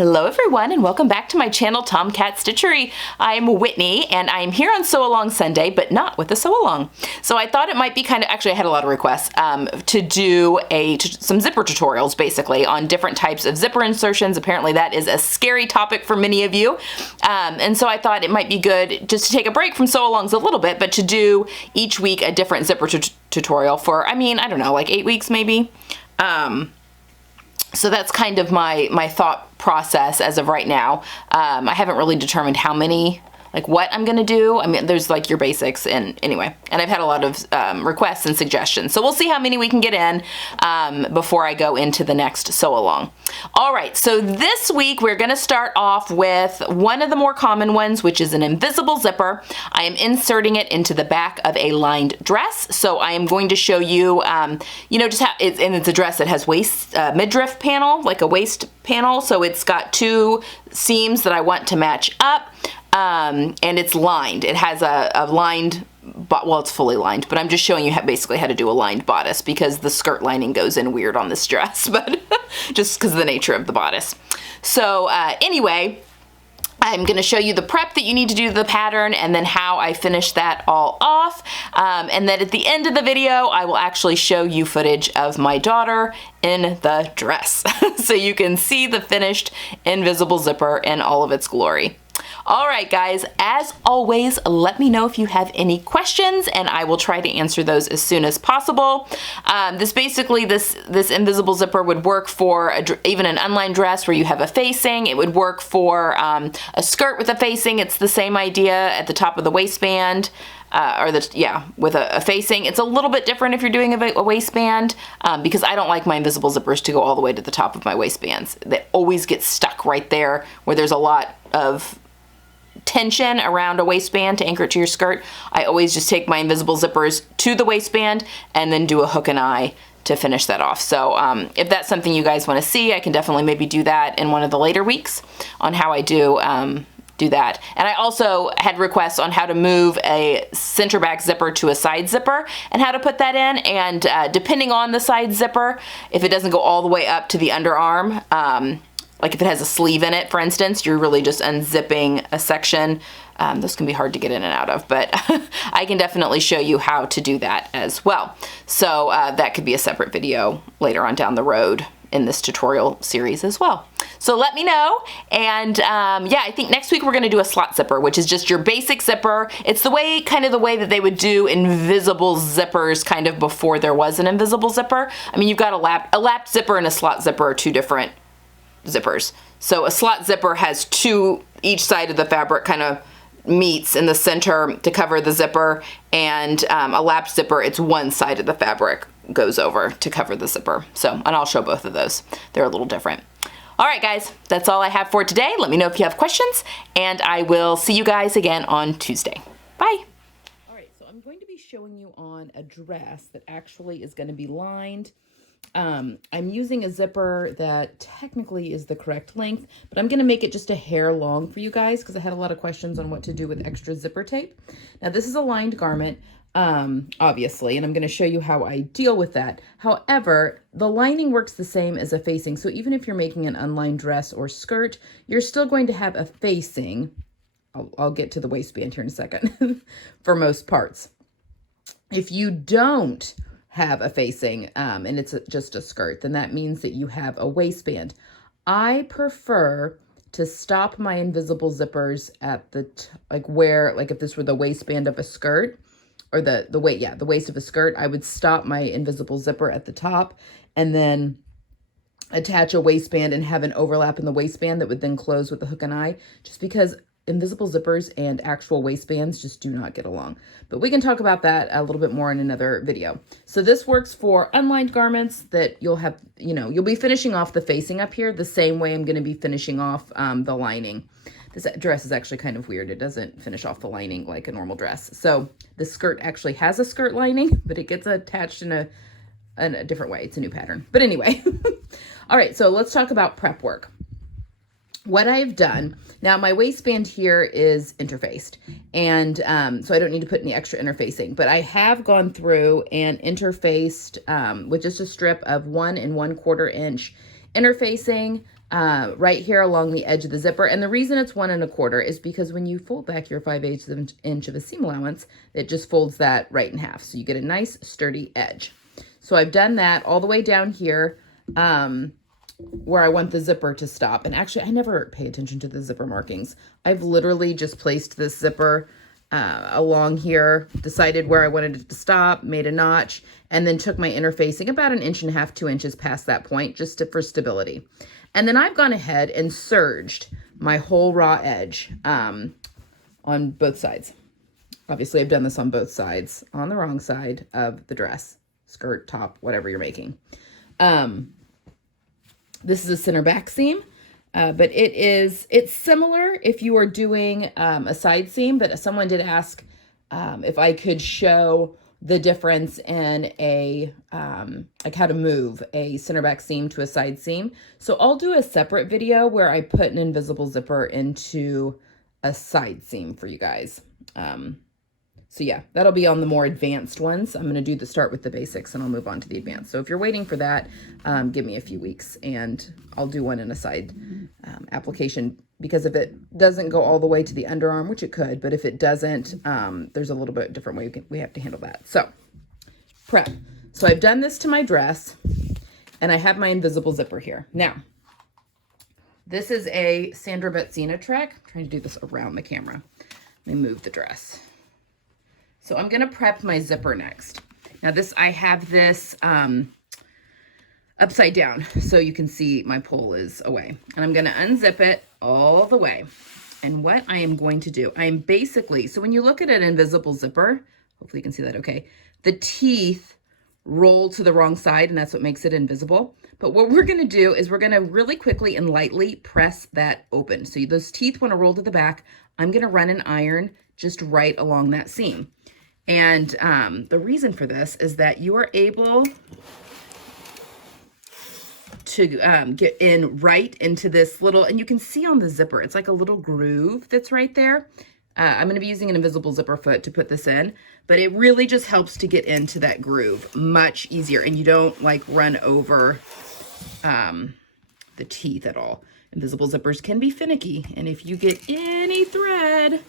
Hello everyone and welcome back to my channel Tomcat Stitchery. I'm Whitney and I'm here on Sew Along Sunday, but not with a sew along. So I thought it might be actually I had a lot of requests to do some zipper tutorials basically on different types of zipper insertions. Apparently that is a scary topic for many of you. And so I thought it might be good just to take a break from sew alongs a little bit, but to do each week a different zipper tutorial for, I don't know, like 8 weeks maybe. So that's kind of my thought process as of right now. I haven't really determined how many, what I'm gonna do. There's your basics and anyway, and I've had a lot of requests and suggestions. So we'll see how many we can get in before I go into the next sew along. All right, so this week we're gonna start off with one of the more common ones, which is an invisible zipper. I am inserting it into the back of a lined dress. So I am going to show you, just how it's a dress that has waist, midriff panel, like a waist panel. So it's got two seams that I want to match up. And it's lined. It has a lined, well, it's fully lined, but I'm just showing you basically how to do a lined bodice because the skirt lining goes in weird on this dress, but just because of the nature of the bodice. So anyway, I'm going to show you the prep that you need to do the pattern and then how I finish that all off. And then at the end of the video, I will actually show you footage of my daughter in the dress so you can see the finished invisible zipper in all of its glory. All right, guys, as always, let me know if you have any questions and I will try to answer those as soon as possible. This invisible zipper would work for even an unlined dress where you have a facing. It would work for a skirt with a facing. It's the same idea at the top of the waistband. With a facing. It's a little bit different if you're doing a waistband because I don't like my invisible zippers to go all the way to the top of my waistbands. They always get stuck right there where there's a lot of tension around a waistband to anchor it to your skirt. I always just take my invisible zippers to the waistband and then do a hook and eye to finish that off. So if that's something you guys want to see, I can definitely maybe do that in one of the later weeks on how I do that. And I also had requests on how to move a center back zipper to a side zipper and how to put that in. And depending on the side zipper, if it doesn't go all the way up to the underarm, like if it has a sleeve in it, for instance, you're really just unzipping a section. Those can be hard to get in and out of, but I can definitely show you how to do that as well. So that could be a separate video later on down the road in this tutorial series as well. So let me know. And I think next week we're gonna do a slot zipper, which is just your basic zipper. It's the way that they would do invisible zippers kind of before there was an invisible zipper. You've got a lap zipper and a slot zipper are two different zippers. So a slot zipper has each side of the fabric kind of meets in the center to cover the zipper, and a lap zipper, it's one side of the fabric goes over to cover the zipper. So, and I'll show both of those. They're a little different. All right, guys, that's all I have for today. Let me know if you have questions, and I will see you guys again on Tuesday. Bye. All right, so I'm going to be showing you on a dress that actually is going to be lined. I'm using a zipper that technically is the correct length, but I'm going to make it just a hair long for you guys because I had a lot of questions on what to do with extra zipper tape. Now, this is a lined garment, obviously, and I'm going to show you how I deal with that. However, the lining works the same as a facing. So even if you're making an unlined dress or skirt, you're still going to have a facing. I'll get to the waistband here in a second for most parts. If you don't have a facing and it's just a skirt, then that means that you have a waistband. I prefer to stop my invisible zippers at the if this were the waistband of a skirt or the waist of a skirt, I would stop my invisible zipper at the top and then attach a waistband and have an overlap in the waistband that would then close with the hook and eye, just because invisible zippers and actual waistbands just do not get along. But we can talk about that a little bit more in another video. So this works for unlined garments that you'll have, you'll be finishing off the facing up here the same way I'm going to be finishing off the lining. This dress is actually kind of weird. It doesn't finish off the lining like a normal dress. So the skirt actually has a skirt lining, but it gets attached in a different way. It's a new pattern. But anyway, all right, so let's talk about prep work. What I've done, now my waistband here is interfaced, and so I don't need to put any extra interfacing, but I have gone through and interfaced with just a strip of 1 1/4 inch interfacing right here along the edge of the zipper. And the reason it's 1 1/4 is because when you fold back your 5/8 of an inch of a seam allowance, it just folds that right in half. So you get a nice sturdy edge. So I've done that all the way down here, where I want the zipper to stop. And actually, I never pay attention to the zipper markings. I've literally just placed this zipper along here, decided where I wanted it to stop, made a notch, and then took my interfacing about 1.5 inches, 2 inches past that point, just for stability. And then I've gone ahead and serged my whole raw edge on both sides. Obviously, I've done this on both sides, on the wrong side of the dress, skirt, top, whatever you're making. This is a center back seam, but it's similar if you are doing a side seam, but someone did ask if I could show the difference in like how to move a center back seam to a side seam. So I'll do a separate video where I put an invisible zipper into a side seam for you guys. So yeah, that'll be on the more advanced ones. I'm going to start with the basics and I'll move on to the advanced. So if you're waiting for that, give me a few weeks and I'll do one in a side application, because if it doesn't go all the way to the underarm, which it could, but if it doesn't, there's a little bit different way we have to handle that. So prep. So I've done this to my dress and I have my invisible zipper here. Now, this is a Sandra Betsina trick. I'm trying to do this around the camera. Let me move the dress. So I'm going to prep my zipper next. Now I have this upside down so you can see my pole is away. And I'm going to unzip it all the way. And what I am going to do, I am basically, so when you look at an invisible zipper, hopefully you can see that okay, the teeth roll to the wrong side and that's what makes it invisible. But what we're going to do is we're going to really quickly and lightly press that open. So those teeth want to roll to the back. I'm going to run an iron just right along that seam. And the reason for this is that you are able to get in right into this little, and you can see on the zipper, it's like a little groove that's right there. I'm going to be using an invisible zipper foot to put this in, but it really just helps to get into that groove much easier. And you don't like run over the teeth at all. Invisible zippers can be finicky. And if you get any thread,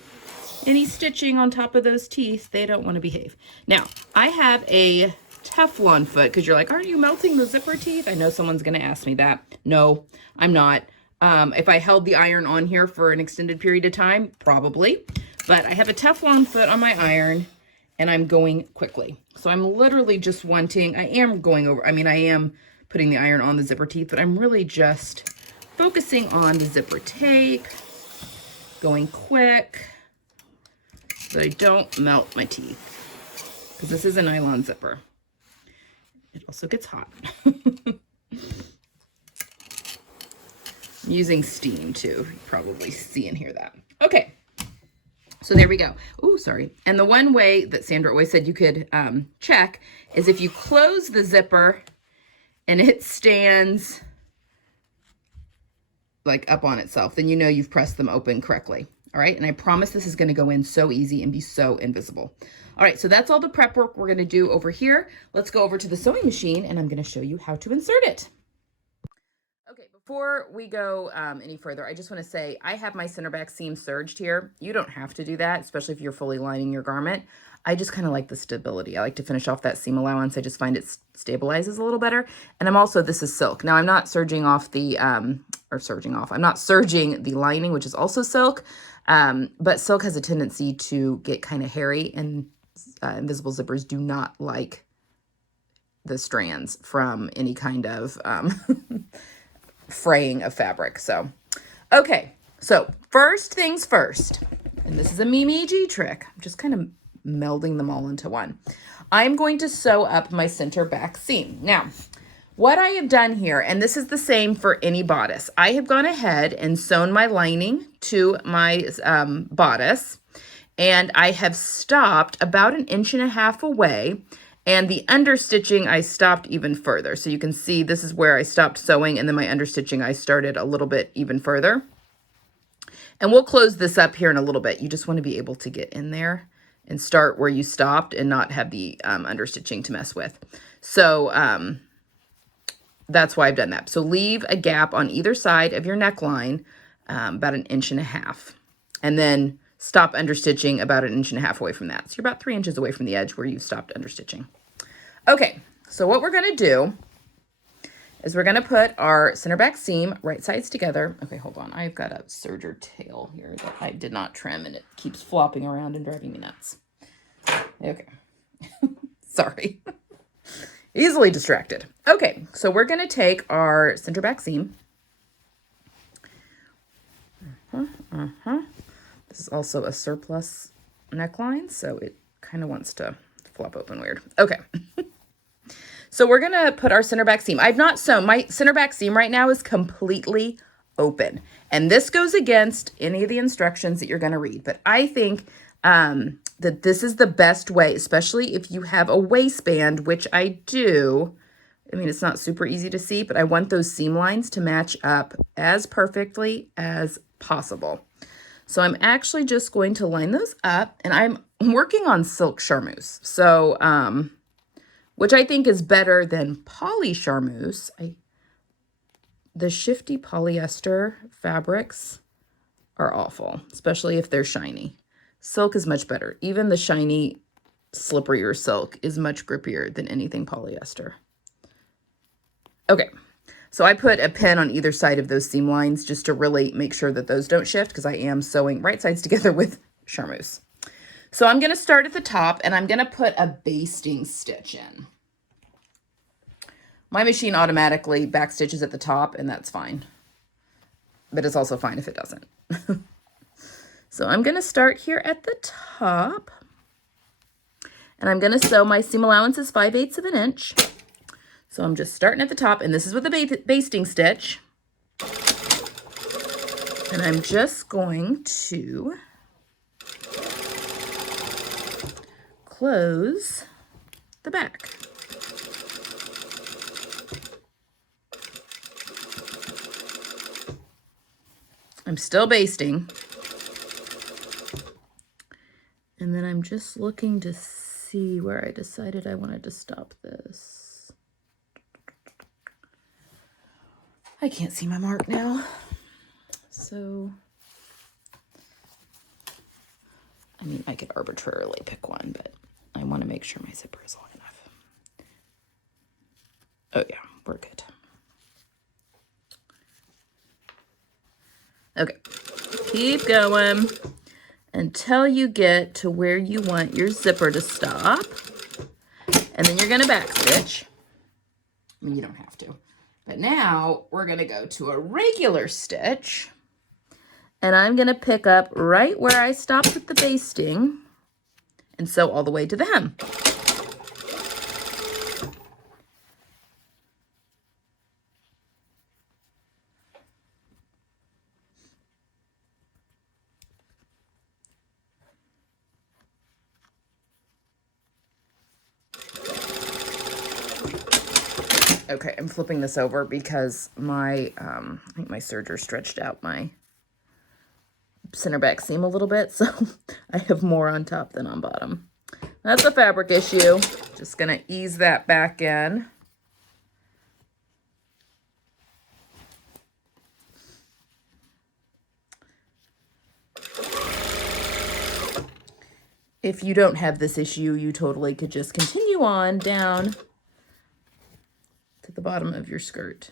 any stitching on top of those teeth, they don't want to behave. Now, I have a Teflon foot because you're like, aren't you melting the zipper teeth? I know someone's going to ask me that. No, I'm not. If I held the iron on here for an extended period of time, probably. But I have a Teflon foot on my iron and I'm going quickly. So I'm literally just wanting, I am putting the iron on the zipper teeth, but I'm really just focusing on the zipper tape, going quick, so that I don't melt my teeth, because this is a nylon zipper. It also gets hot. I'm using steam too. You probably see and hear that. Okay, so there we go. Oh, sorry. And the one way that Sandra always said you could check is if you close the zipper and it stands like up on itself, then you know you've pressed them open correctly. All right, and I promise this is going to go in so easy and be so invisible. All right, so that's all the prep work we're going to do over here. Let's go over to the sewing machine and I'm going to show you how to insert it. Okay, before we go any further, I just want to say I have my center back seam serged here. You don't have to do that, especially if you're fully lining your garment. I just kind of like the stability. I like to finish off that seam allowance. I just find it stabilizes a little better. And this is silk. Now I'm not serging off the, I'm not serging the lining, which is also silk. But silk has a tendency to get kind of hairy, and invisible zippers do not like the strands from any kind of fraying of fabric. So, okay. So first things first, and this is a Mimi G trick. I'm just kind of melding them all into one. I'm going to sew up my center back seam. Now, what I have done here, and this is the same for any bodice, I have gone ahead and sewn my lining to my bodice, and I have stopped about 1.5 inches away, and the understitching I stopped even further. So you can see this is where I stopped sewing, and then my understitching I started a little bit even further. And we'll close this up here in a little bit. You just want to be able to get in there and start where you stopped and not have the understitching to mess with. So that's why I've done that. So leave a gap on either side of your neckline, about 1.5 inches. And then stop understitching about 1.5 inches away from that. So you're about 3 inches away from the edge where you stopped understitching. Okay, so what we're gonna do is we're gonna put our center back seam right sides together. Okay, hold on. I've got a serger tail here that I did not trim and it keeps flopping around and driving me nuts. Okay, sorry. Easily distracted. Okay, so we're gonna take our center back seam. This is also a surplus neckline, so it kind of wants to flop open weird. Okay. So we're going to put our center back seam. I've not sewn. My center back seam right now is completely open. And this goes against any of the instructions that you're going to read. But I think that this is the best way, especially if you have a waistband, which I do. I mean, it's not super easy to see, but I want those seam lines to match up as perfectly as possible. So I'm actually just going to line those up, and I'm working on silk charmeuse. So, which I think is better than poly charmeuse. The shifty polyester fabrics are awful, especially if they're shiny. Silk is much better. Even the shiny, slipperier silk is much grippier than anything polyester. Okay, so I put a pin on either side of those seam lines just to really make sure that those don't shift because I am sewing right sides together with charmeuse. So I'm going to start at the top and I'm going to put a basting stitch in. My machine automatically back stitches at the top and that's fine. But it's also fine if it doesn't. So I'm going to start here at the top. And I'm going to sew my seam allowance is 5/8 of an inch. So I'm just starting at the top, and this is with a basting stitch. And I'm just going to close the back. I'm still basting. And then I'm just looking to see where I decided I wanted to stop this. I can't see my mark now. So, I mean, I could arbitrarily pick one, but I want to make sure my zipper is long enough. Oh yeah, we're good. Okay, keep going until you get to where you want your zipper to stop. And then you're going to backstitch. I mean, you don't have to. But now we're going to go to a regular stitch. And I'm going to pick up right where I stopped with the basting and sew all the way to the hem. Okay, I'm flipping this over because my, I think my serger stretched out my center back seam a little bit, so I have more on top than on bottom. That's a fabric issue. Just gonna ease that back in. If you don't have this issue, you totally could just continue on down to the bottom of your skirt.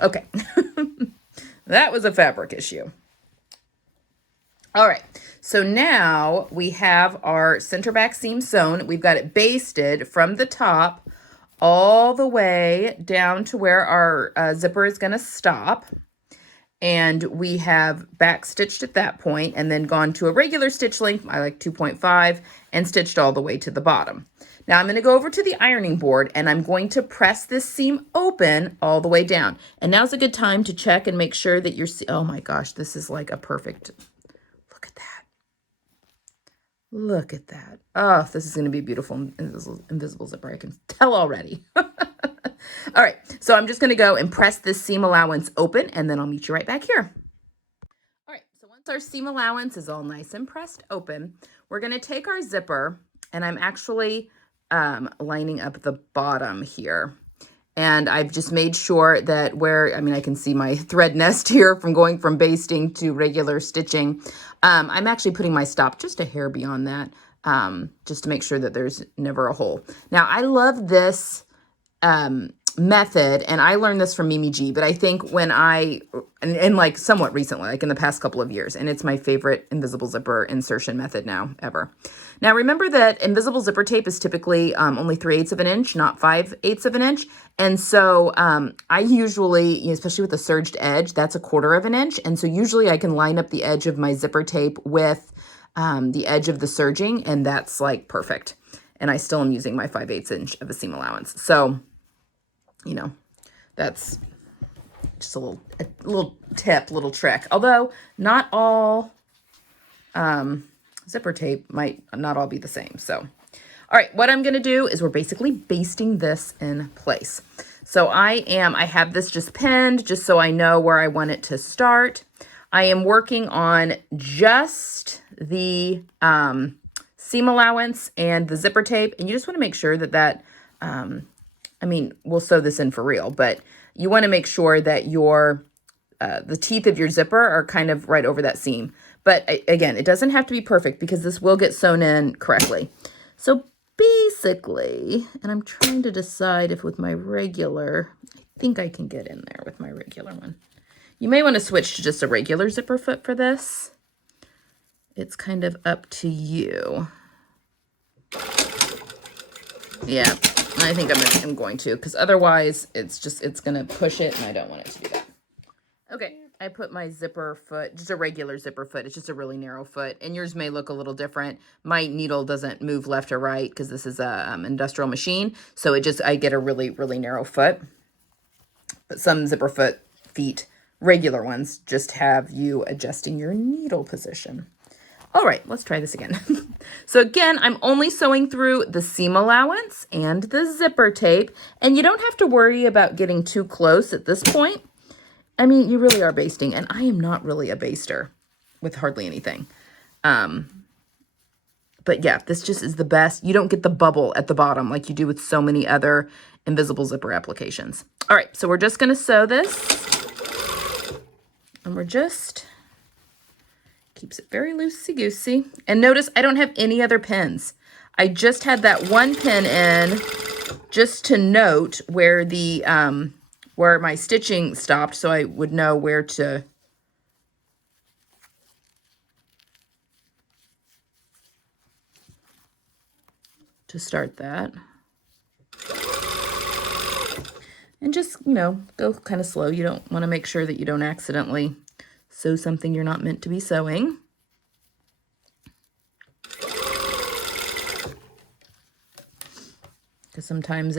Okay, that was a fabric issue. All right, so now we have our center back seam sewn. We've got it basted from the top all the way down to where our zipper is going to stop. And we have back stitched at that point and then gone to a regular stitch length, I like 2.5, and stitched all the way to the bottom. Now I'm going to go over to the ironing board and I'm going to press this seam open all the way down. And now's a good time to check and make sure that you're, oh my gosh, this is like a perfect, look at that. Look at that. Oh, this is going to be a beautiful invisible zipper. I can tell already. All right, so I'm just gonna go and press this seam allowance open, and then I'll meet you right back here. All right, so once our seam allowance is all nice and pressed open, we're gonna take our zipper, and I'm actually lining up the bottom here. And I've just made sure that where, I mean, I can see my thread nest here from going from basting to regular stitching. I'm actually putting my stop just a hair beyond that, just to make sure that there's never a hole. Now, I love this method, and I learned this from Mimi G, but I think when and like somewhat recently, like in the past couple of years, and it's my favorite invisible zipper insertion method now ever. Now remember that invisible zipper tape is typically only 3/8 of an inch, not 5/8 of an inch. And so I usually, especially with a serged edge, that's 1/4 of an inch. And so usually I can line up the edge of my zipper tape with the edge of the serging, and that's like perfect. And I still am using my 5/8 inch of a seam allowance. So that's just a little tip, little trick. Although not all zipper tape might not all be the same. So, all right, what I'm going to do is we're basically basting this in place. So I have this just pinned just so I know where I want it to start. I am working on just the seam allowance and the zipper tape. And you just want to make sure that I mean, we'll sew this in for real, but you want to make sure that the teeth of your zipper are kind of right over that seam. But again, it doesn't have to be perfect because this will get sewn in correctly. So basically, and I'm trying to decide if with my regular, I think I can get in there with my regular one. You may want to switch to just a regular zipper foot for this. It's kind of up to you. Yeah. I think I'm going to, because otherwise it's going to push it, and I don't want it to do that. Okay, I put my zipper foot, just a regular zipper foot. It's just a really narrow foot, and yours may look a little different. My needle doesn't move left or right because this is a industrial machine, so I get a really, really narrow foot. But some zipper feet, regular ones, just have you adjusting your needle position. All right, let's try this again. So again, I'm only sewing through the seam allowance and the zipper tape, and you don't have to worry about getting too close at this point. I mean, you really are basting, and I am not really a baster with hardly anything. But yeah, this just is the best. You don't get the bubble at the bottom like you do with so many other invisible zipper applications. All right, so we're just gonna sew this, and we're just... keeps it very loosey-goosey. And notice I don't have any other pins. I just had that one pin in just to note where the where my stitching stopped, so I would know where to start that. And just, go kind of slow. You don't want to make sure that you don't accidentally sew something you're not meant to be sewing. Because sometimes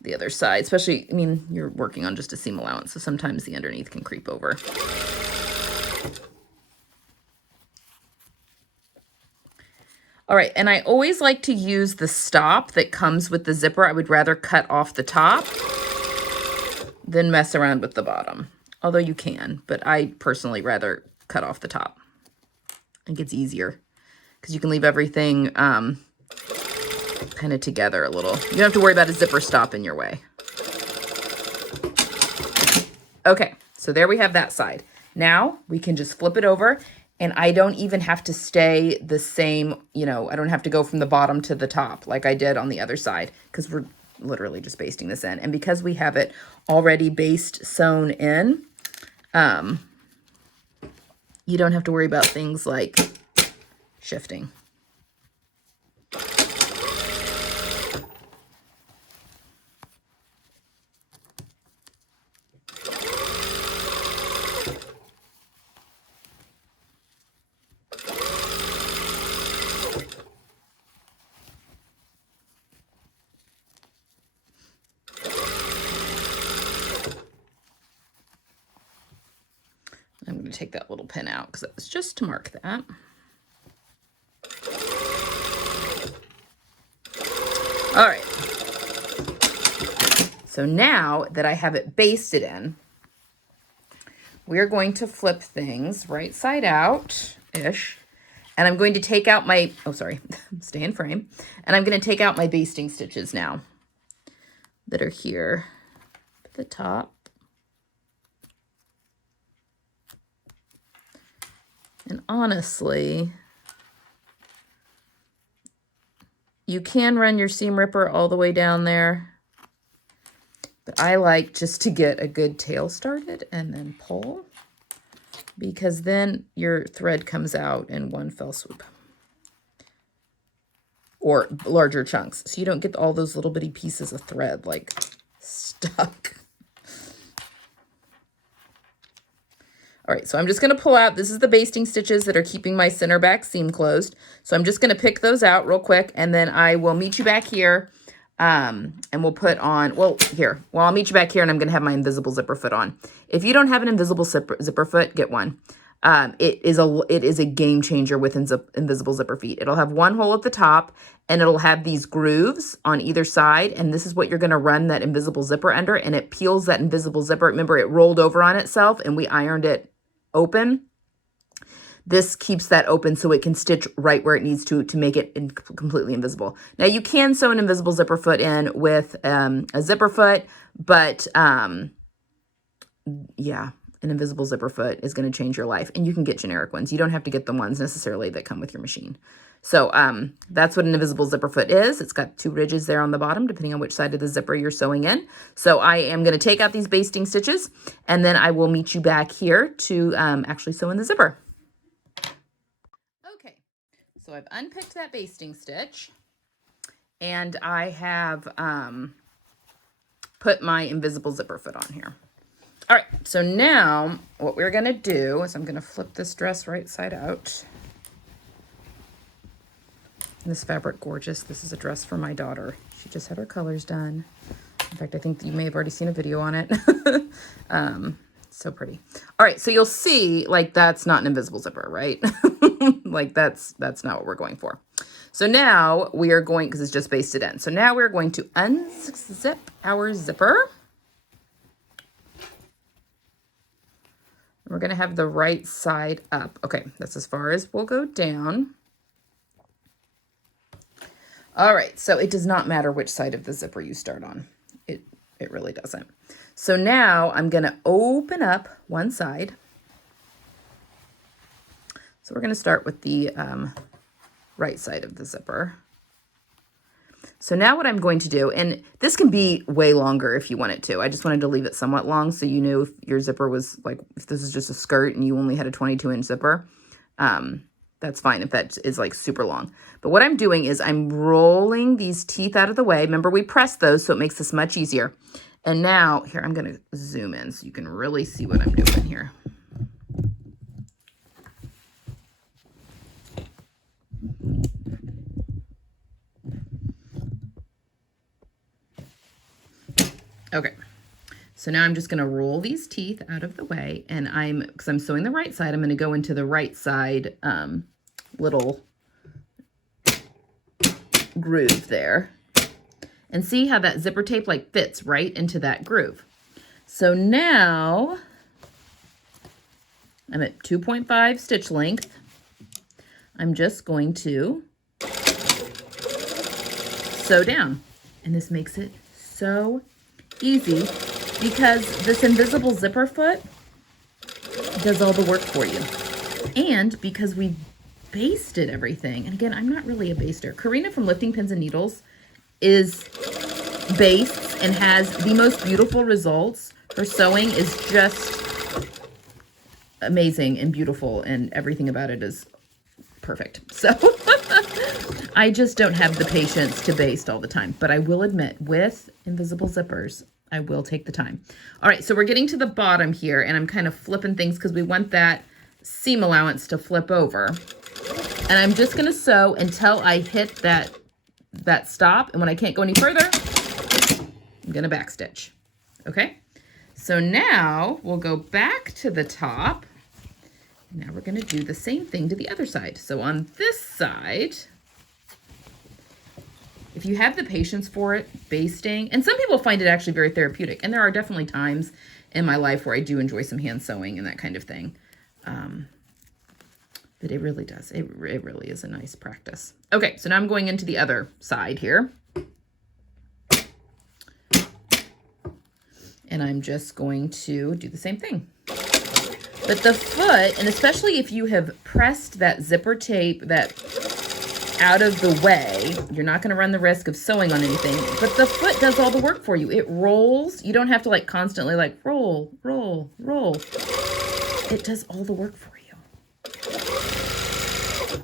the other side, especially, I mean, you're working on just a seam allowance, so sometimes the underneath can creep over. All right, and I always like to use the stop that comes with the zipper. I would rather cut off the top than mess around with the bottom. Although you can, but I personally rather cut off the top. I think it's easier because you can leave everything kind of together a little. You don't have to worry about a zipper stop in your way. Okay, so there we have that side. Now we can just flip it over, and I don't even have to stay the same, I don't have to go from the bottom to the top like I did on the other side because we're literally just basting this in. And because we have it already sewn in, you don't have to worry about things like shifting. I'm going to take that little pin out because that was just to mark that. All right. So now that I have it basted in, we're going to flip things right side out-ish. And I'm going to take out my, oh, sorry, stay in frame. And I'm going to take out my basting stitches now that are here at the top. And honestly, you can run your seam ripper all the way down there, but I like just to get a good tail started and then pull, because then your thread comes out in one fell swoop, or larger chunks, so you don't get all those little bitty pieces of thread like stuck. All right, so I'm just going to pull out, this is the basting stitches that are keeping my center back seam closed. So I'm just going to pick those out real quick, and then I will meet you back here, and we'll put on, I'll meet you back here, and I'm going to have my invisible zipper foot on. If you don't have an invisible zipper foot, get one. It is a game changer with invisible zipper feet. It'll have one hole at the top, and it'll have these grooves on either side, and this is what you're going to run that invisible zipper under, and it peels that invisible zipper. Remember, it rolled over on itself, and we ironed it open. This keeps that open so it can stitch right where it needs to make it completely invisible. Now you can sew an invisible zipper foot in with a zipper foot, but yeah, an invisible zipper foot is going to change your life, and you can get generic ones. You don't have to get the ones necessarily that come with your machine. So that's what an invisible zipper foot is. It's got 2 ridges there on the bottom, depending on which side of the zipper you're sewing in. So I am going to take out these basting stitches, and then I will meet you back here to actually sew in the zipper. Okay, so I've unpicked that basting stitch, and I have put my invisible zipper foot on here. All right, so now what we're going to do is I'm going to flip this dress right side out. This fabric, gorgeous. This is a dress for my daughter. She just had her colors done. In fact, I think you may have already seen a video on it. So pretty. All right, so you'll see, like, that's not an invisible zipper, right? Like, that's not what we're going for. So now we are going, because it's just basted in. So now we're going to unzip our zipper. We're going to have the right side up. Okay, that's as far as we'll go down. All right, so it does not matter which side of the zipper you start on. It really doesn't. So now I'm going to open up one side. So we're going to start with the right side of the zipper. So now what I'm going to do, and this can be way longer if you want it to. I just wanted to leave it somewhat long so you knew if your zipper was like, if this is just a skirt and you only had a 22-inch zipper, that's fine if that is like super long. But what I'm doing is I'm rolling these teeth out of the way. Remember, we pressed those, so it makes this much easier. And now, here, I'm going to zoom in so you can really see what I'm doing here. Okay, so now I'm just going to roll these teeth out of the way, and because I'm sewing the right side, I'm going to go into the right side little groove there, and see how that zipper tape like fits right into that groove. So now I'm at 2.5 stitch length. I'm just going to sew down, and this makes it so easy because this invisible zipper foot does all the work for you. And because we basted everything, and again, I'm not really a baster. Karina from Lifting Pins and Needles is based and has the most beautiful results. Her sewing is just amazing and beautiful, and everything about it is perfect. So I just don't have the patience to baste all the time, but I will admit, with invisible zippers, I will take the time. All right, so we're getting to the bottom here, and I'm kind of flipping things because we want that seam allowance to flip over. And I'm just going to sew until I hit that stop, and when I can't go any further, I'm going to backstitch. Okay, so now we'll go back to the top. Now we're going to do the same thing to the other side. So on this side, if you have the patience for it, basting, and some people find it actually very therapeutic. And there are definitely times in my life where I do enjoy some hand sewing and that kind of thing. But it really does. It really is a nice practice. Okay, so now I'm going into the other side here. And I'm just going to do the same thing. But the foot, and especially if you have pressed that zipper tape that out of the way, you're not going to run the risk of sewing on anything, but the foot does all the work for you. It rolls. You don't have to like constantly like roll, roll, roll. It does all the work for you.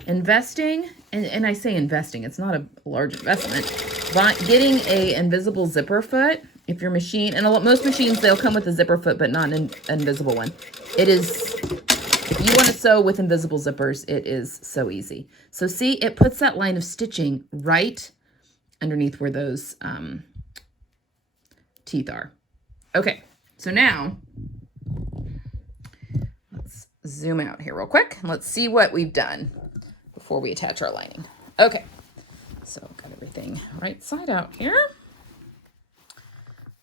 Investing, and I say investing, it's not a large investment, but getting a invisible zipper foot, if your machine, and most machines, they'll come with a zipper foot, but not an invisible one. It is, if you want to sew with invisible zippers, it is so easy. So see, it puts that line of stitching right underneath where those teeth are. Okay, so now let's zoom out here real quick. Let's see what we've done before we attach our lining. Okay, so got everything right side out here.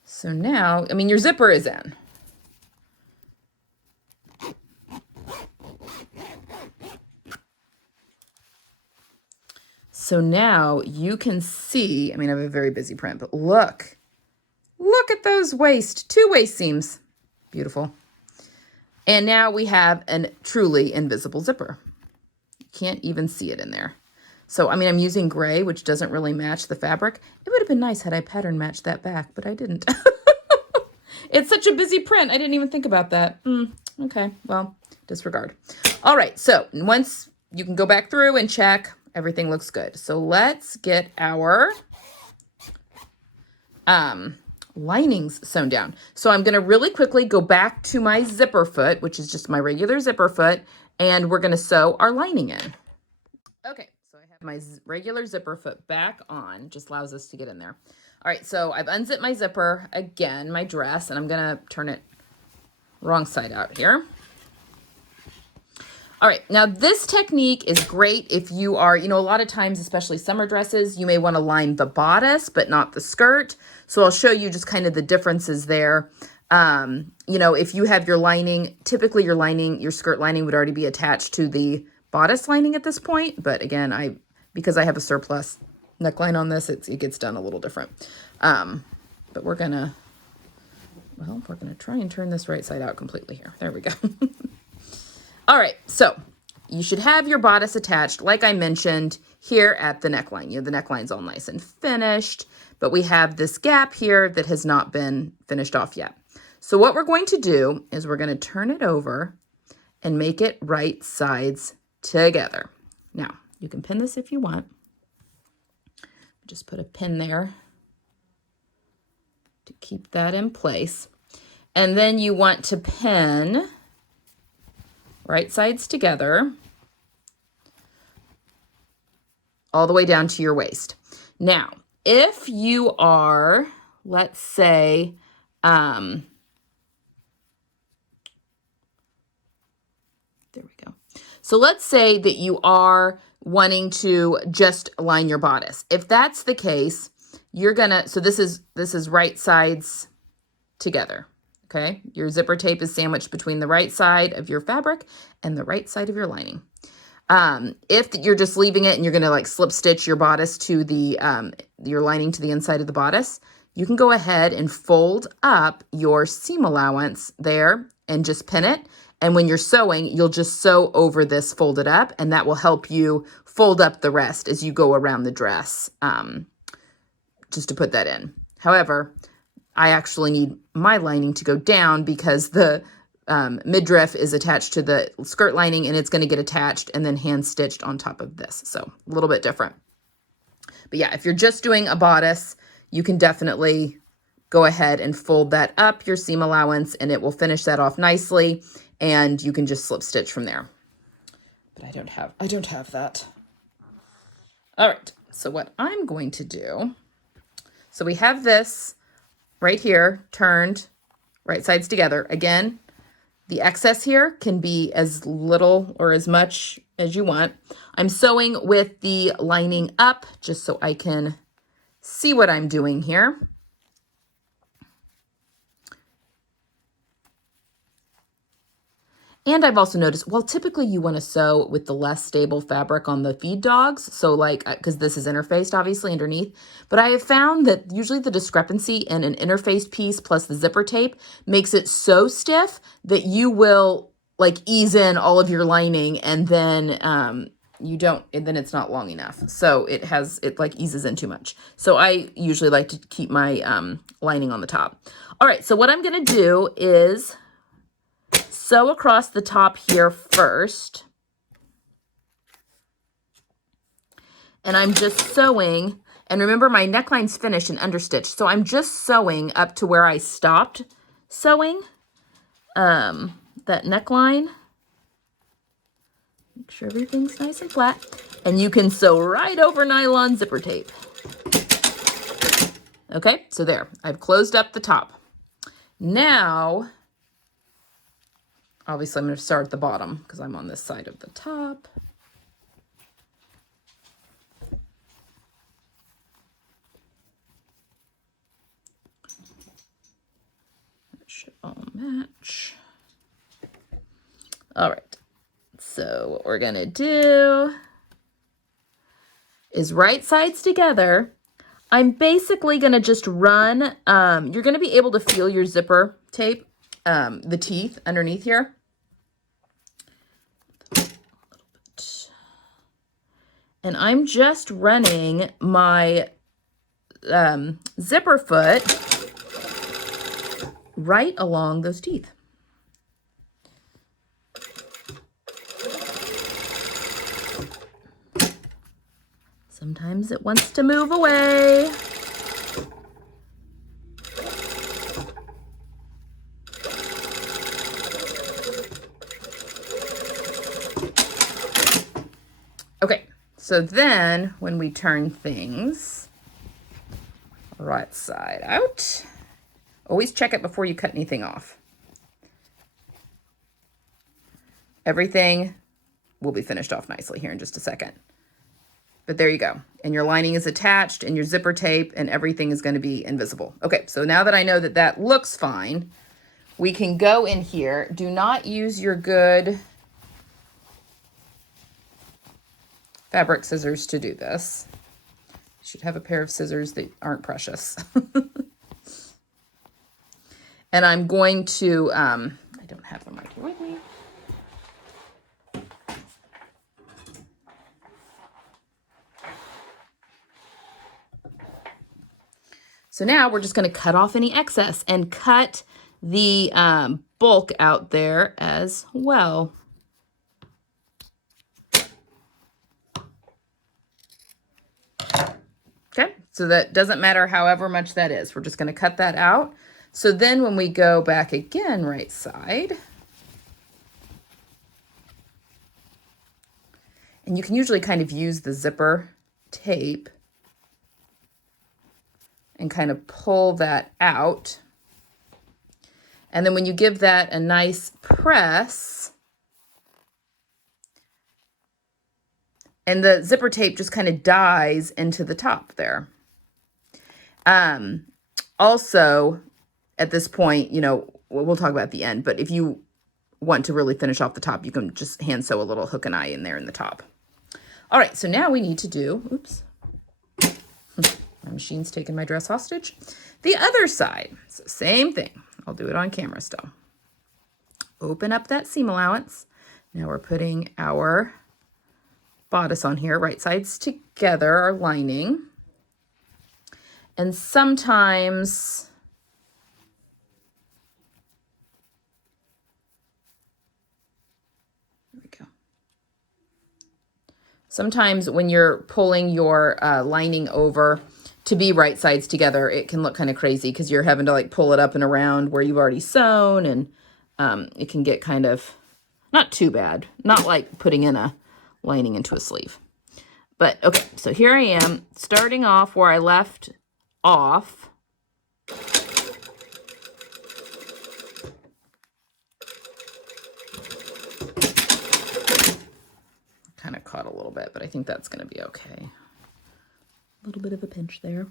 So now, I mean, your zipper is in. So now you can see, I mean, I have a very busy print, but look at those two waist seams. Beautiful. And now we have a truly invisible zipper. You can't even see it in there. So, I mean, I'm using gray, which doesn't really match the fabric. It would have been nice had I pattern matched that back, but I didn't. It's such a busy print. I didn't even think about that. Okay, well, disregard. All right, so once you can go back through and check, everything looks good. So let's get our linings sewn down. So I'm going to really quickly go back to my zipper foot, which is just my regular zipper foot, and we're going to sew our lining in. Okay, so I have my regular zipper foot back on, just allows us to get in there. All right, so I've unzipped my zipper, again, my dress, and I'm going to turn it wrong side out here. All right, now this technique is great if you are, a lot of times, especially summer dresses, you may want to line the bodice, but not the skirt. So I'll show you just kind of the differences there. If you have your lining, typically your skirt lining would already be attached to the bodice lining at this point. But again, because I have a surplus neckline on this, it gets done a little different. But we're gonna try and turn this right side out completely here. There we go. All right, so you should have your bodice attached, like I mentioned, here at the neckline. The neckline's all nice and finished, but we have this gap here that has not been finished off yet. So what we're going to do is we're going to turn it over and make it right sides together. Now, you can pin this if you want. Just put a pin there to keep that in place. And then you want to pin right sides together all the way down to your waist. Now, if you are, let's say, there we go. So let's say that you are wanting to just line your bodice. If that's the case, so this is right sides together. Okay, your zipper tape is sandwiched between the right side of your fabric and the right side of your lining. If you're just leaving it and you're going to like slip stitch your bodice to your lining to the inside of the bodice, you can go ahead and fold up your seam allowance there and just pin it. And when you're sewing, you'll just sew over this folded up, and that will help you fold up the rest as you go around the dress, just to put that in. However, I actually need my lining to go down because the midriff is attached to the skirt lining, and it's going to get attached and then hand stitched on top of this. So a little bit different. But yeah, if you're just doing a bodice, you can definitely go ahead and fold that up, your seam allowance, and it will finish that off nicely, and you can just slip stitch from there. But I don't have that. All right, so what I'm going to do, so we have this right here, turned right sides together. Again, the excess here can be as little or as much as you want. I'm sewing with the lining up just so I can see what I'm doing here. And I've also noticed, well, typically you want to sew with the less stable fabric on the feed dogs. So like, because this is interfaced obviously underneath, but I have found that usually the discrepancy in an interfaced piece plus the zipper tape makes it so stiff that you will like ease in all of your lining and then you don't, and then it's not long enough. So it like eases in too much. So I usually like to keep my lining on the top. All right, so what I'm going to do is sew across the top here first. And I'm just sewing, and remember my neckline's finished and understitched, so I'm just sewing up to where I stopped sewing that neckline. Make sure everything's nice and flat. And you can sew right over nylon zipper tape. Okay, so there, I've closed up the top. Now, obviously, I'm going to start at the bottom because I'm on this side of the top. That should all match. All right. So what we're going to do is right sides together. I'm basically going to just run. You're going to be able to feel your zipper tape, the teeth underneath here. And I'm just running my zipper foot right along those teeth. Sometimes it wants to move away. Okay, so then when we turn things right side out, always check it before you cut anything off. Everything will be finished off nicely here in just a second. But there you go. And your lining is attached and your zipper tape and everything is going to be invisible. Okay, so now that I know that that looks fine, we can go in here. Do not use your good fabric scissors to do this. You should have a pair of scissors that aren't precious. And I'm going to, I don't have them right here with me. So now we're just going to cut off any excess and cut the bulk out there as well. Okay, so that doesn't matter however much that is. We're just going to cut that out. So then when we go back again, right side, and you can usually kind of use the zipper tape and kind of pull that out. And then when you give that a nice press, and the zipper tape just kind of dies into the top there. Also, at this point, you know, we'll talk about the end, but if you want to really finish off the top, you can just hand sew a little hook and eye in there in the top. All right, so now we need to do, oops. My machine's taking my dress hostage. The other side, so same thing. I'll do it on camera still. Open up that seam allowance. Now we're putting our bodice on here, right sides together, our lining. And sometimes, there we go. Sometimes when you're pulling your lining over to be right sides together, it can look kind of crazy because you're having to like pull it up and around where you've already sewn, and it can get kind of not too bad, not like putting in a lining into a sleeve. But okay, so here I am starting off where I left off. Kind of caught a little bit, but I think that's going to be okay. A little bit of a pinch there.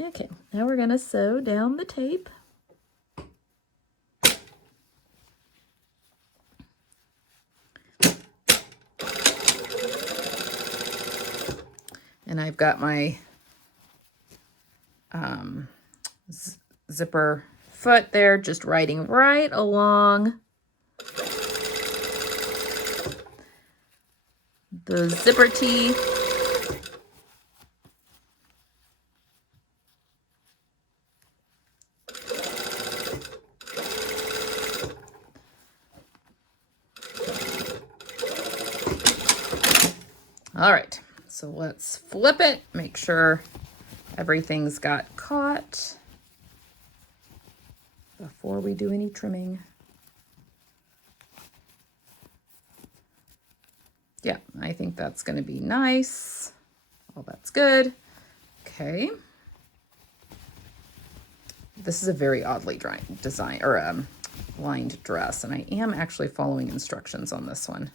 Okay, now we're going to sew down the tape. And I've got my zipper foot there, just riding right along the zipper tee. All right, so let's flip it, make sure everything's got caught before we do any trimming. Yeah, I think that's going to be nice. Well, that's good. Okay. This is a very oddly design or lined dress, and I am actually following instructions on this one.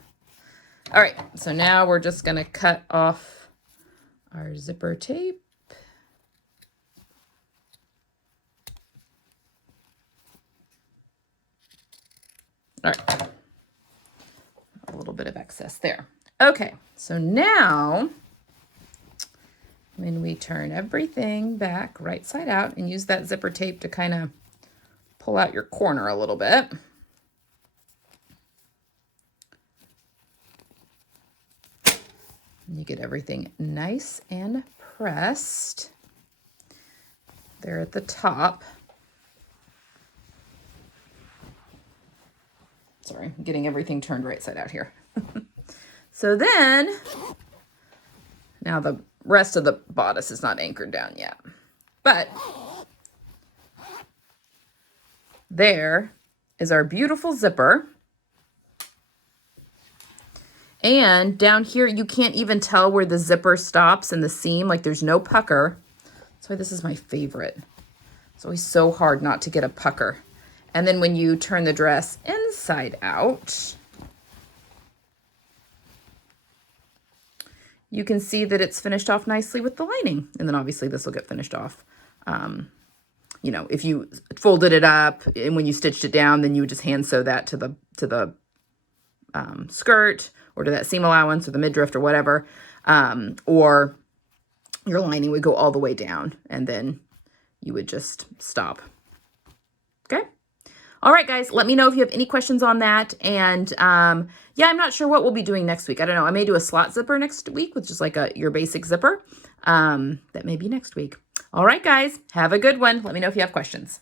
All right, so now we're just going to cut off our zipper tape. All right, a little bit of excess there. Okay, so now when we turn everything back right side out and use that zipper tape to kind of pull out your corner a little bit. And you get everything nice and pressed there at the top. Sorry, I'm getting everything turned right side out here. So then, now the rest of the bodice is not anchored down yet, but there is our beautiful zipper. And down here, you can't even tell where the zipper stops in the seam. Like there's no pucker. That's why this is my favorite. It's always so hard not to get a pucker. And then when you turn the dress inside out, you can see that it's finished off nicely with the lining. And then obviously this will get finished off. You know, if you folded it up and when you stitched it down, then you would just hand sew that to the skirt or to that seam allowance or the midriff or whatever. Or your lining would go all the way down and then you would just stop. Okay. All right, guys, let me know if you have any questions on that. And yeah, I'm not sure what we'll be doing next week. I don't know. I may do a slot zipper next week, which is like your basic zipper. That may be next week. All right, guys, have a good one. Let me know if you have questions.